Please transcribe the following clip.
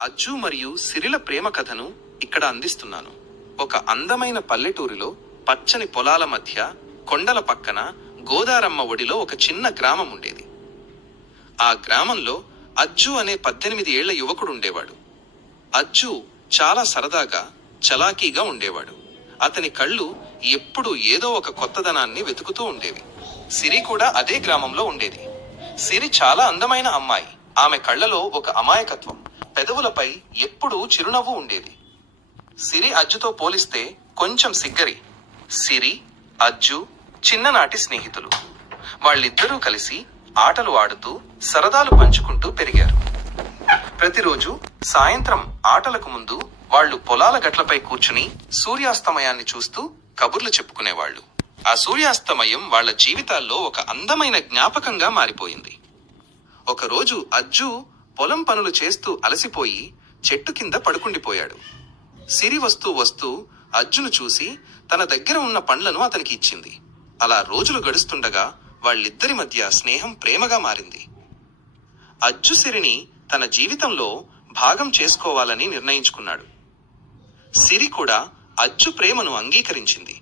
అజ్జు మరియు సిరిల ప్రేమ కథను ఇక్కడ అందిస్తున్నాను. ఒక అందమైన పల్లెటూరిలో పచ్చని పొలాల మధ్య కొండల పక్కన గోదారమ్మ ఒడిలో ఒక చిన్న గ్రామం ఉండేది. ఆ గ్రామంలో అజ్జు అనే 18 ఏళ్ల యువకుడు ఉండేవాడు. అజ్జు చాలా సరదాగా చలాకీగా ఉండేవాడు. అతని కళ్ళు ఎప్పుడూ ఏదో ఒక కొత్తదనాన్ని వెతుకుతూ ఉండేవి. సిరి కూడా అదే గ్రామంలో ఉండేది. సిరి చాలా అందమైన అమ్మాయి. ఆమె కళ్ళలో ఒక అమాయకత్వం, పెదవులపై ఎప్పుడూ చిరునవ్వు ఉండేది. సిరి అజ్జుతో పోలిస్తే కొంచెం సిగ్గరి. సిరి, అజ్జు చిన్ననాటి స్నేహితులు. వాళ్ళిద్దరూ కలిసి ఆటలు ఆడుతూ సరదాలు పంచుకుంటూ పెరిగారు. ప్రతిరోజు సాయంత్రం ఆటలకు ముందు వాళ్ళు పొలాల గట్లపై కూర్చుని సూర్యాస్తమయాన్ని చూస్తూ కబుర్లు చెప్పుకునేవాళ్లు. ఆ సూర్యాస్తమయం వాళ్ళ జీవితాల్లో ఒక అందమైన జ్ఞాపకంగా మారిపోయింది. ఒకరోజు అజ్జు పొలం పనులు చేస్తూ అలసిపోయి చెట్టు కింద పడుకుండిపోయాడు. సిరి వస్తూ వస్తూ అజ్జును చూసి తన దగ్గర ఉన్న పండ్లను అతనికి ఇచ్చింది. అలా రోజులు గడుస్తుండగా వాళ్ళిద్దరి మధ్య స్నేహం ప్రేమగా మారింది. అజ్జు సిరిని తన జీవితంలో భాగం చేసుకోవాలని నిర్ణయించుకున్నాడు. సిరి కూడా అజ్జు ప్రేమను అంగీకరించింది.